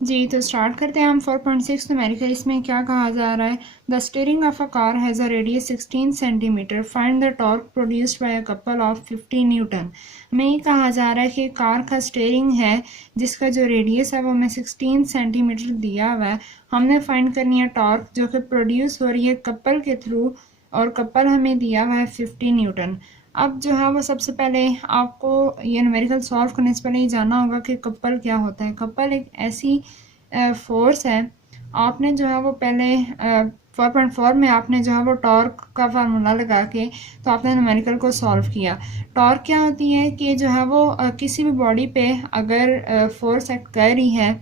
जी तो स्टार्ट करते हैं हम 4.6 न्यूमेरिकल। इसमें क्या कहा जा रहा है, the steering of a car has a radius 16 centimetre, find the torque produced by a couple of 50 Newton. हमें ये कहा जा रहा है कि कार का स्टीयरिंग है जिसका जो रेडियस है वो हमें 16 सेंटीमीटर दिया हुआ है। हमने फाइंड करनी है टॉर्क जो कि प्रोड्यूस हो रही है कपल के थ्रू, और कपल हमें दिया हुआ है 50 न्यूटन। अब जो है वो सबसे पहले आपको ये न्यूमेरिकल सॉल्व करने से पहले ये जानना होगा कि कपल क्या होता है। कपल एक ऐसी फोर्स है। आपने जो है वो पहले 4.4 में आपने जो है वो टॉर्क का फार्मूला लगा के तो आपने न्यूमेरिकल को सॉल्व किया। टॉर्क क्या होती है कि जो है वो किसी भी बॉडी पे अगर फोर्स एक्ट कर रही है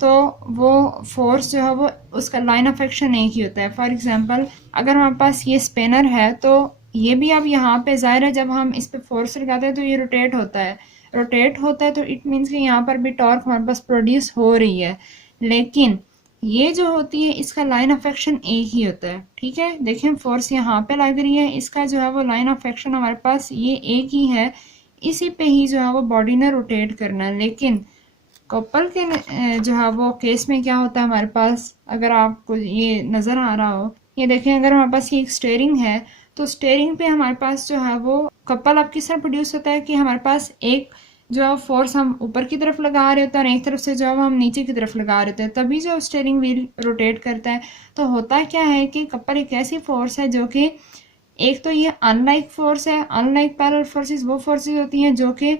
तो वो फोर्स जो है वो उसका लाइन ऑफ एक्शन एक ही होता है। फॉर एग्जांपल अगर हमारे पास ये स्पिनर है तो ये भी अब यहाँ पे ज़ाहिर है जब हम इस पे फोर्स लगाते हैं तो ये रोटेट होता है। रोटेट होता है तो इट मीन्स कि यहाँ पर भी टॉर्क हमारे पास प्रोड्यूस हो रही है, लेकिन ये जो होती है इसका लाइन ऑफ एक्शन एक ही होता है। ठीक है, देखें फोर्स यहाँ पे लग रही है, इसका जो है वो लाइन ऑफ एक्शन हमारे पास ये एक ही है, इसी पे ही जो है वो बॉडी ने रोटेट करना है। लेकिन कपल के जो है वो केस में क्या होता है हमारे पास, अगर आपको ये नज़र आ रहा हो, ये देखें अगर हमारे पास ये एक स्टीयरिंग है तो स्टीयरिंग पे हमारे पास जो है वो कपल अब किस तरह प्रोड्यूस होता है कि हमारे पास एक जो है फोर्स हम ऊपर की तरफ लगा रहे होते हैं और एक तरफ से जो है हम नीचे की तरफ लगा रहे होते हैं, तभी जो स्टीयरिंग व्हील रोटेट करता है। तो होता क्या है कि कपल एक ऐसी फोर्स है जो कि एक तो ये अनलाइक फोर्स है। अनलाइक पैरेलल फोर्सेस वो फोर्सेस होती हैं जो कि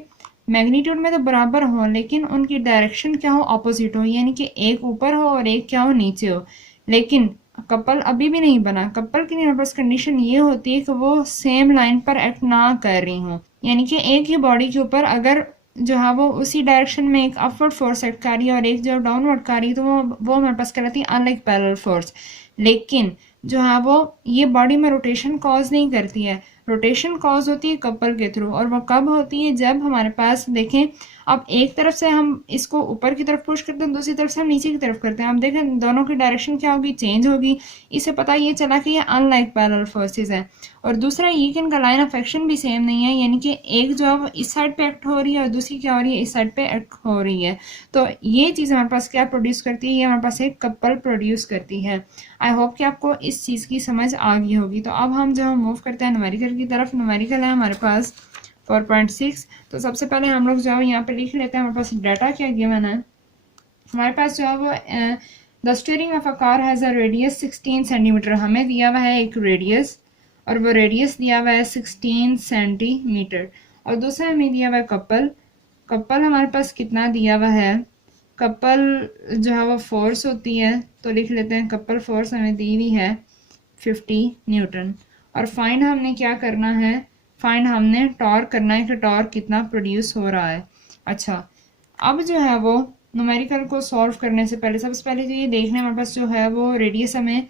मैग्नीट्यूड में तो बराबर हो लेकिन उनकी डायरेक्शन क्या हो, अपोजिट हो, यानी कि एक ऊपर हो और एक क्या हो, नीचे हो। लेकिन कपल अभी भी नहीं बना। कपल की हमारे पास कंडीशन ये होती है कि वो सेम लाइन पर एक्ट ना कर रही हो, यानी कि एक ही बॉडी के ऊपर अगर जो है वो उसी डायरेक्शन में एक अपवर्ड फोर्स एक्ट कर रही है और एक जो डाउनवर्ड कर रही है तो वो हमारे पास कहलाती है अनलाइक पैरेलल फोर्स। लेकिन जो है वो ये बॉडी में रोटेशन कॉज नहीं करती है। रोटेशन कॉज होती है कपल के थ्रू, और वो कब होती है, जब हमारे पास देखें अब एक तरफ से हम इसको ऊपर की तरफ पुश करते हैं, दूसरी तरफ से हम नीचे की तरफ करते हैं, अब देखें दोनों की डायरेक्शन क्या होगी, चेंज होगी। इससे पता ये चला कि ये अनलाइक पैरेलल फोर्सेस है। और दूसरा ये कि इनका लाइन ऑफ एक्शन भी सेम नहीं है, यानी कि एक जो है वो इस साइड पे एक्ट हो रही है और दूसरी क्या हो रही है, इस साइड पे एक्ट हो रही है। तो ये चीज़ हमारे पास क्या प्रोड्यूस करती है, ये हमारे पास एक कपल प्रोड्यूस करती है। आई होप कि आपको इस चीज़ की समझ आ गई होगी। तो अब हम जो मूव करते हैं न्यूमेरिकल की तरफ। न्यूमेरिकल है हमारे पास 4.6। तो सबसे पहले हम लोग जो है यहाँ पे लिख लेते हैं हमारे पास डाटा क्या गिवन है। हमारे पास जो है वो the steering of a car has a radius 16 centimetre, हमें दिया हुआ है एक रेडियस, और वो रेडियस दिया हुआ है 16 सेंटीमीटर। और दूसरा हमें दिया हुआ है कपल। कपल हमारे पास कितना दिया हुआ है, कपल जो है वो फोर्स होती है, तो लिख लेते हैं कपल फोर्स हमें दी हुई है 50 न्यूटन। और फाइंड हमने क्या करना है, फाइंड हमने टॉर्क करना है कि टॉर्क कितना प्रोड्यूस हो रहा है। अच्छा, अब जो है वो न्यूमेरिकल को सॉल्व करने से पहले सबसे पहले तो ये देखना है हमारे पास जो है वो रेडियस हमें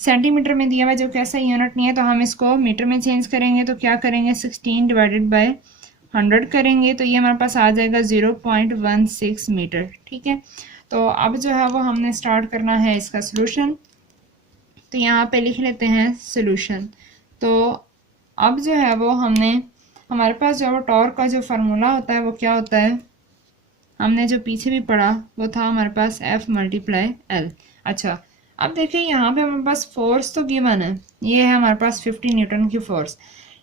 सेंटीमीटर में दिया हुआ है, जो कैसा यूनिट नहीं है, तो हम इसको मीटर में चेंज करेंगे। तो क्या करेंगे, 16 डिवाइडेड बाय 100 करेंगे तो ये हमारे पास आ जाएगा 0.16 मीटर। ठीक है, तो अब जो है वो हमने स्टार्ट करना है इसका सोल्यूशन। तो यहाँ पे लिख लेते हैं सोल्यूशन। तो अब जो है वो हमने हमारे पास जो टॉर्क का जो फार्मूला होता है वो क्या होता है, हमने जो पीछे भी पढ़ा वो था हमारे पास F × L। अच्छा, अब देखिए यहाँ पे हमारे पास फोर्स तो गिवन है, ये है हमारे पास 50 न्यूटन की फोर्स,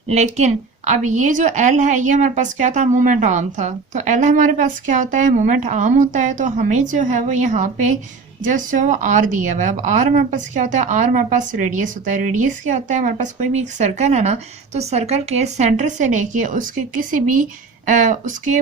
लेकिन अब ये जो L है ये हमारे पास क्या था, मोमेंट आर्म था। तो L हमारे पास क्या होता है, मोमेंट आर्म होता है। तो हमें जो है वो यहाँ पे जस्ट जो R दिया हुआ है। अब R हमारे पास क्या होता है, R हमारे पास रेडियस होता है। रेडियस क्या होता है, हमारे पास कोई भी एक सर्कल है ना, तो सर्कल के सेंटर से लेके उसके किसी भी उसके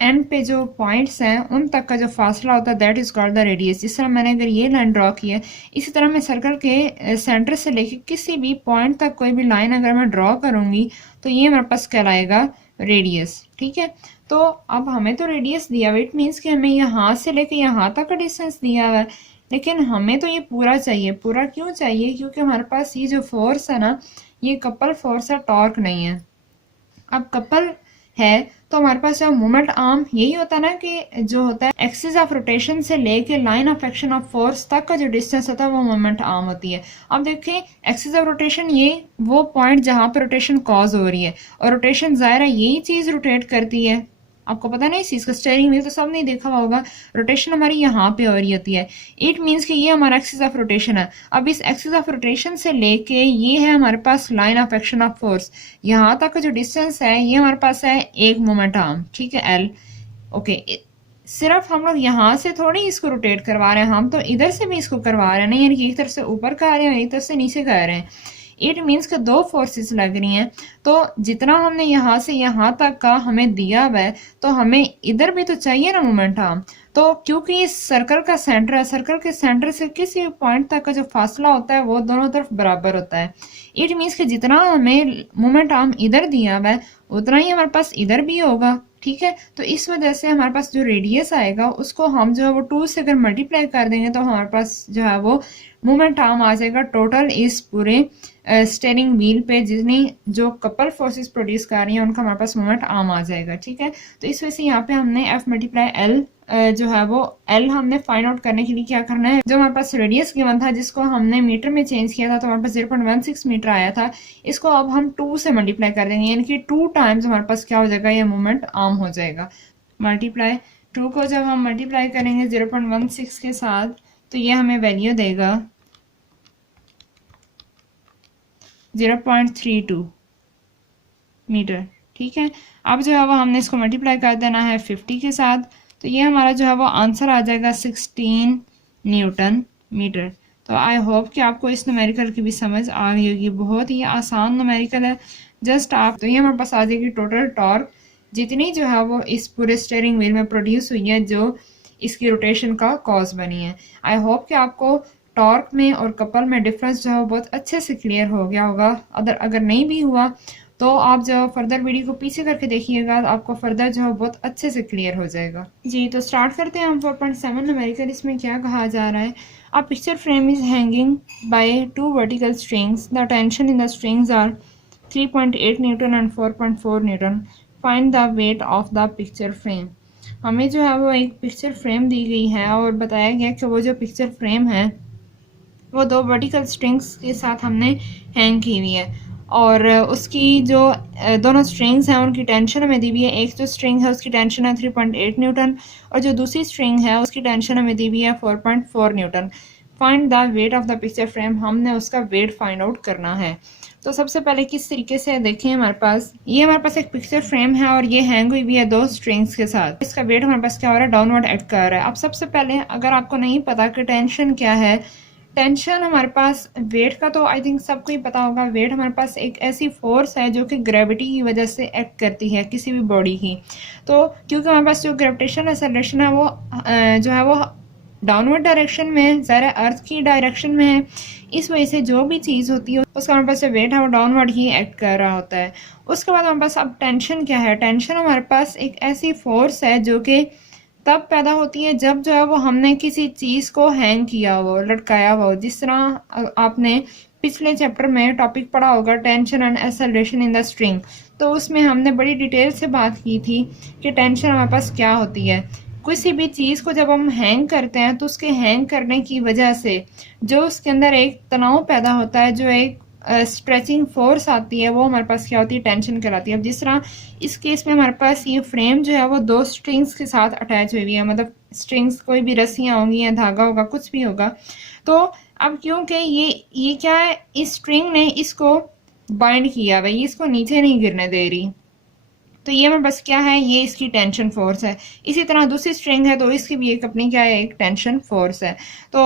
एंड पे जो पॉइंट्स हैं उन तक का जो फासला होता है that is called the radius. जिस तरह मैंने अगर ये लाइन ड्रॉ की है, इसी तरह मैं सर्कल के सेंटर से लेके किसी भी पॉइंट तक कोई भी लाइन अगर मैं ड्रॉ करूंगी तो ये हमारे पास कहलाएगा रेडियस। ठीक है, तो अब हमें तो रेडियस दिया हुआ, इट मीन्स कि हमें यहाँ से लेके यहाँ तक का डिस्टेंस दिया हुआ है, लेकिन हमें तो ये पूरा चाहिए। पूरा क्यों चाहिए, क्योंकि हमारे पास ये जो फोर्स है ना, ये कपल फोर्स है, टॉर्क नहीं है। अब कपल है तो हमारे पास जो मोमेंट आर्म यही होता है ना, कि जो होता है एक्सिस ऑफ रोटेशन से लेके line of action of force तक का जो डिस्टेंस होता है वो मोमेंट आर्म होती है। अब देखिए एक्सिस ऑफ रोटेशन ये वो पॉइंट जहाँ पे रोटेशन कॉज हो रही है, और रोटेशन ज़ाहिर है यही चीज़ रोटेट करती है। आपको पता नहीं इस चीज़ का, स्टेयरिंग व्हील तो सब नहीं देखा हुआ होगा, रोटेशन हमारी यहाँ पे हो रही होती है। इट मीन्स कि ये हमारा एक्सिस ऑफ रोटेशन है। अब इस एक्सिस ऑफ रोटेशन से लेके ये है हमारे पास line of action of force, यहाँ तक का जो डिस्टेंस है ये हमारे पास है एक मोमेंट आर्म, ठीक है, एल। ओके, सिर्फ हम लोग यहाँ से थोड़ी इसको रोटेट करवा रहे हैं, हम तो इधर से भी इसको करवा रहे हैं ना, यानी कि एक तरफ से ऊपर का आ रहे हैं, एक तरफ से नीचे का आ रहे हैं। इट मीन्स कि दो फोर्सेस लग रही हैं। तो जितना हमने यहाँ से यहाँ तक का हमें दिया हुआ है, तो हमें इधर भी तो चाहिए ना मोमेंट आर्म। तो क्योंकि इस सर्कल का सेंटर है, सर्कल के सेंटर से किसी पॉइंट तक का जो फासला होता है वो दोनों तरफ बराबर होता है। इट मीन्स कि जितना हमें मोमेंट आर्म इधर दिया हुआ है उतना ही हमारे पास इधर भी होगा, ठीक है। तो इस वजह से हमारे पास जो रेडियस आएगा उसको हम जो है वो 2 से अगर मल्टीप्लाई कर देंगे तो हमारे पास जो है वो मोमेंट आर्म आ जाएगा टोटल इस पूरे स्टेयरिंग व्हील पे जितनी जो कपल फोर्सेस प्रोड्यूस कर रही हैं उनका हमारे पास मोमेंट आर्म आ जाएगा, ठीक है। तो इस वजह से यहाँ पे हमने F मल्टीप्लाई एल जो है वो एल हमने फाइंड आउट करने के लिए क्या करना है, जो हमारे पास रेडियस गिवन था जिसको हमने मीटर में चेंज किया था तो हमारे पास 0.16 मीटर आया था, इसको अब हम 2 से मल्टीप्लाई कर देंगे, यानी कि 2 टाइम्स हमारे पास क्या हो जाएगा, ये मोमेंट आर्म हो जाएगा। मल्टीप्लाई 2 को जब हम मल्टीप्लाई करेंगे 0.16 के साथ तो ये हमें वैल्यू देगा 0.32 मीटर, ठीक है। अब जो है वो हमने इसको मल्टीप्लाई कर देना है 50 के साथ, तो ये हमारा जो है वो आंसर आ जाएगा 16 न्यूटन मीटर। तो आई होप कि आपको इस न्यूमेरिकल की भी समझ आ गई होगी, बहुत ही आसान न्यूमेरिकल है। जस्ट आप तो ये हमारे पास आ जाएगी टोटल टॉर्क जितनी जो है वो इस पूरे स्टीयरिंग व्हील में प्रोड्यूस हुई है जो इसकी रोटेशन का कॉज बनी है। आई होप कि आपको टॉर्क में और कपल में डिफरेंस जो है वो बहुत अच्छे से क्लियर हो गया होगा। अगर नहीं भी हुआ तो आप जो फर्दर वीडियो को पीछे करके देखिएगा तो आपको फर्दर जो है बहुत अच्छे से क्लियर हो जाएगा। जी, तो स्टार्ट करते हैं हम 4.7 न्यूमेरिकल। इसमें क्या कहा जा रहा है, a picture frame is hanging by 2 vertical strings, the tension in the strings are 3.8 newton and 4.4 newton, find the weight of the picture frame. हमें जो है वो एक पिक्चर फ्रेम दी गई है और बताया गया कि वो जो पिक्चर फ्रेम है वो 2 वर्टिकल स्ट्रिंग्स के साथ हमने हैंग की हुई है और उसकी जो दोनों स्ट्रिंग्स हैं उनकी टेंशन हमें दी हुई है। एक जो स्ट्रिंग है उसकी टेंशन है 3.8 न्यूटन और जो दूसरी स्ट्रिंग है उसकी टेंशन हमें दी हुई है 4.4 newton. Find the weight of the picture frame, हमने उसका वेट फाइंड आउट करना है। तो सबसे पहले किस तरीके से देखें, हमारे पास एक पिक्चर फ्रेम है और ये हैंग हुई भी है 2 स्ट्रिंग्स के साथ। इसका वेट हमारे पास क्या हो रहा है, डाउनवर्ड एक्ट कर रहा है। अब सबसे पहले अगर आपको नहीं पता कि टेंशन क्या है, टेंशन हमारे पास वेट का तो आई थिंक सबको ही पता होगा। वेट हमारे पास एक ऐसी फोर्स है जो कि ग्रेविटी की वजह से एक्ट करती है किसी भी बॉडी की। तो क्योंकि हमारे पास जो ग्रेविटेशनल एक्सेलरेशन है वो जो है वो डाउनवर्ड डायरेक्शन में, ज़रा अर्थ की डायरेक्शन में है, इस वजह से जो भी चीज़ होती है उसका हमारे पास जो वेट है वो डाउनवर्ड ही एक्ट कर रहा होता है। उसके बाद हमारे पास अब टेंशन क्या है, टेंशन हमारे पास एक ऐसी फोर्स है जो कि तब पैदा होती है जब जो है वो हमने किसी चीज़ को हैंग किया हो, लटकाया हो। जिस तरह आपने पिछले चैप्टर में टॉपिक पढ़ा होगा tension and acceleration in the string, तो उसमें हमने बड़ी डिटेल से बात की थी कि टेंशन हमारे पास क्या होती है। किसी भी चीज़ को जब हम हैंग करते हैं तो उसके हैंग करने की वजह से जो उसके अंदर एक तनाव पैदा होता है, जो एक स्ट्रेचिंग फोर्स आती है, वो हमारे पास क्या होती है, टेंशन कहलाती है। अब जिस तरह इस केस में हमारे पास ये फ्रेम जो है वो 2 स्ट्रिंग्स के साथ अटैच हुई है, मतलब स्ट्रिंग्स कोई भी रस्सियाँ होंगी या धागा होगा, कुछ भी होगा। तो अब क्योंकि ये क्या है, इस स्ट्रिंग ने इसको बाइंड किया हुआ है, ये इसको नीचे नहीं गिरने दे रही, तो ये हमारे पास क्या है, ये इसकी टेंशन फोर्स है। इसी तरह दूसरी स्ट्रिंग है तो इसकी भी एक अपनी क्या है, एक टेंशन फोर्स है। तो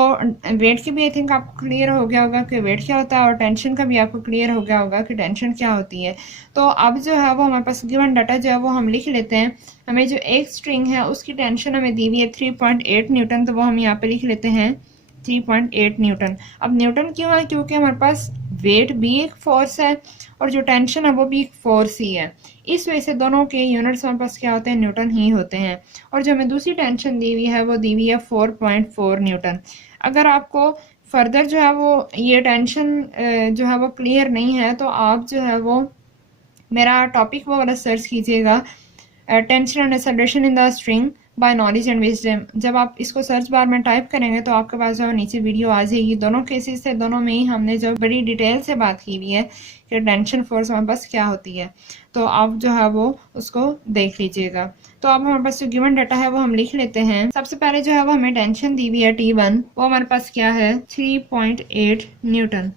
वेट की भी आई थिंक आपको क्लियर हो गया होगा कि वेट क्या होता है और टेंशन का भी आपको क्लियर हो गया होगा कि टेंशन क्या होती है। तो अब जो है वो हमारे पास गिवन डाटा जो है वो हम लिख लेते हैं। हमें जो एक स्ट्रिंग है उसकी टेंशन हमें दी हुई है 3.8 न्यूटन, तो वो हम यहाँ पे लिख लेते हैं 3.8 न्यूटन। अब न्यूटन क्यों है, क्योंकि हमारे पास वेट भी एक फोर्स है और जो टेंशन है वो भी एक फोर्स ही है। इस वजह से दोनों के यूनिट्स हमारे पास क्या होते हैं, न्यूटन ही होते हैं। और जो हमें दूसरी टेंशन दी हुई है वो दी हुई है 4.4 न्यूटन। अगर आपको फर्दर जो है वो ये टेंशन जो है वो क्लियर नहीं है तो आप जो है वो मेरा टॉपिक वो वाला सर्च कीजिएगा, tension and acceleration in the string by knowledge and wisdom. जब आप इसको सर्च बार में टाइप करेंगे तो आपके पास जो नीचे वीडियो आ जाएगी। दोनों केसेस से दोनों में ही हमने जो बड़ी डिटेल से बात की हुई है कि टेंशन फोर्स हमारे पास क्या होती है, तो आप जो है वो उसको देख लीजिएगा। तो अब हमारे पास जो गिवन डाटा है वो हम लिख लेते हैं। सबसे पहले जो है वो हमें टेंशन दी हुई है T1, वो हमारे पास क्या है 3.8 न्यूटन।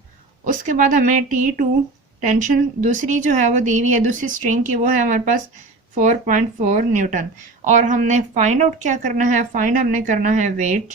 उसके बाद हमें T2 टेंशन दूसरी जो है वो दी हुई है दूसरी स्ट्रिंग की, वो है हमारे पास 4.4 न्यूटन। और हमने फाइंड आउट क्या करना है, फाइंड हमने करना है वेट।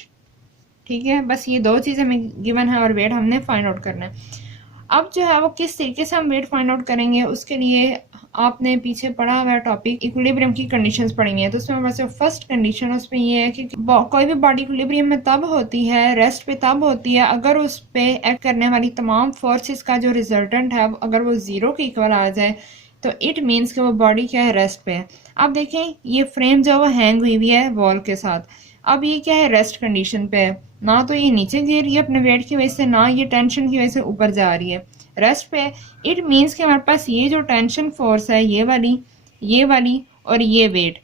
ठीक है, बस ये दो चीज़ हमें गिवन है और वेट हमने फाइंड आउट करना है। अब जो है वो किस तरीके से हम वेट फाइंड आउट करेंगे, उसके लिए आपने पीछे पढ़ा हुआ टॉपिक इक्विलिब्रियम की कंडीशंस पढ़ी हैं। तो उसमें हमारे पास फर्स्ट कंडीशन उसमें ये है कि कोई भी बॉडी इक्विलिब्रियम में तब होती है, रेस्ट पे तब होती है, अगर उस पे एक्ट करने वाली तमाम फोर्सेस का जो रिजल्टेंट है अगर वो जीरो के इक्वल आ जाए तो इट मीन्स कि वो बॉडी क्या है, रेस्ट पे है। अब देखें ये फ्रेम जो है वो हैंग हुई हुई है वॉल के साथ। अब ये क्या है, रेस्ट कंडीशन पे है, ना तो ये नीचे गिर रही है अपने वेट की वजह से, ना ये टेंशन की वजह से ऊपर जा रही है, रेस्ट पे। इट मीन्स कि हमारे पास ये जो टेंशन फोर्स है ये वाली और ये वेट,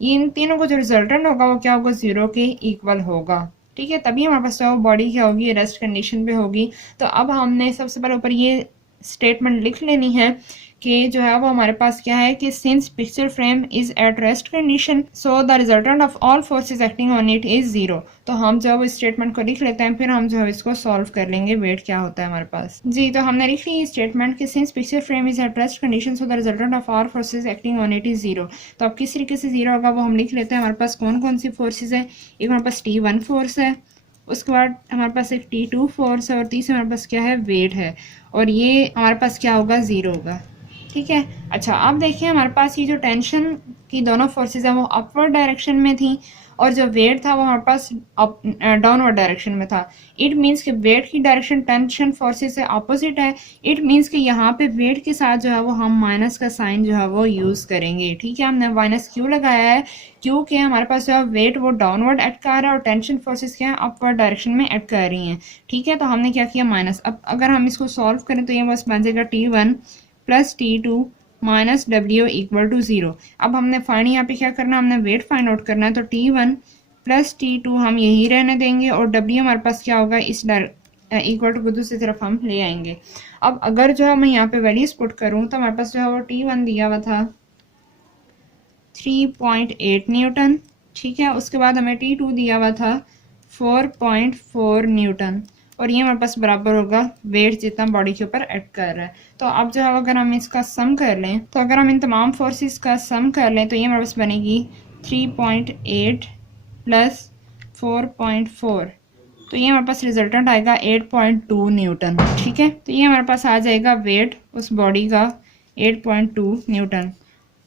ये इन तीनों को जो रिजल्टेंट होगा वो क्या होगा, जीरो के इक्वल होगा। ठीक है, तभी हमारे पास जो बॉडी क्या होगी, रेस्ट कंडीशन पे होगी। तो अब हमने सबसे पहले ऊपर ये स्टेटमेंट लिख लेनी है कि जो है वो हमारे पास क्या है कि since picture frame is at rest condition so the resultant of all forces acting on it is zero. तो हम जो है इस स्टेटमेंट को लिख लेते हैं, फिर हम जो है इसको सॉल्व कर लेंगे वेट क्या होता है हमारे पास। जी, तो हमने लिख ली स्टेटमेंट कि since picture frame is at rest condition so the resultant of all forces acting on it is zero. तो अब किस तरीके से जीरो होगा वो हम लिख लेते हैं। हमारे पास कौन कौन सी फोर्सेज है, एक हमारे पास T1 फोर्स है, उसके बाद हमारे पास एक T2 फोर्स है और तीसरा हमारे पास क्या है, वेट है, और ये हमारे पास क्या होगा, जीरो होगा। ठीक है, अच्छा अब देखिए हमारे पास ये जो टेंशन की दोनों फोर्सेस हैं वो अपवर्ड डायरेक्शन में थी और जो वेट था वो हमारे पास डाउनवर्ड डायरेक्शन में था। इट मीन्स कि वेट की डायरेक्शन टेंशन फोर्सेस से अपोजिट है। इट मीन्स कि यहाँ पे वेट के साथ जो है वो हम माइनस का साइन जो है वो यूज़ करेंगे। ठीक है, हमने माइनस क्यों लगाया है, क्योंकि हमारे पास जो है वेट वो डाउनवर्ड एड कर रहा है और टेंशन फोर्सेस क्या है, अपवर्ड डायरेक्शन में एड कर रही हैं। ठीक है, तो हमने क्या किया, माइनस। अब अगर हम इसको सॉल्व करें तो ये बस बन जाएगा T1 plus T2 minus W equal to zero. अब हमने फाइंड यहाँ पे क्या करना, हमने वेट फाइंड आउट करना है। तो T1 प्लस T2 हम यही रहने देंगे और W हमारे पास क्या होगा, इस इक्वल टू को दूसरी तरफ हम ले आएंगे। अब अगर जो है मैं यहाँ पे वैल्यूज पुट करूँ तो हमारे पास जो है वो T1 दिया हुआ था 3.8 न्यूटन। ठीक है, उसके बाद हमें T2 दिया हुआ था 4.4 न्यूटन और ये हमारे पास बराबर होगा वेट जितना बॉडी के ऊपर ऐड कर रहा है। तो अब जो है अगर हम इसका सम कर लें, तो अगर हम इन तमाम फोर्सेस का सम कर लें तो ये हमारे पास बनेगी 3.8 प्लस 4.4, तो ये हमारे पास रिजल्टेंट आएगा 8.2 न्यूटन। ठीक है, तो ये हमारे पास आ जाएगा वेट उस बॉडी का 8.2 न्यूटन।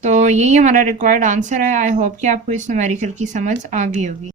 तो यही हमारा रिक्वायर्ड आंसर है। आई होप कि आपको इस न्यूमेरिकल की समझ आ गई होगी।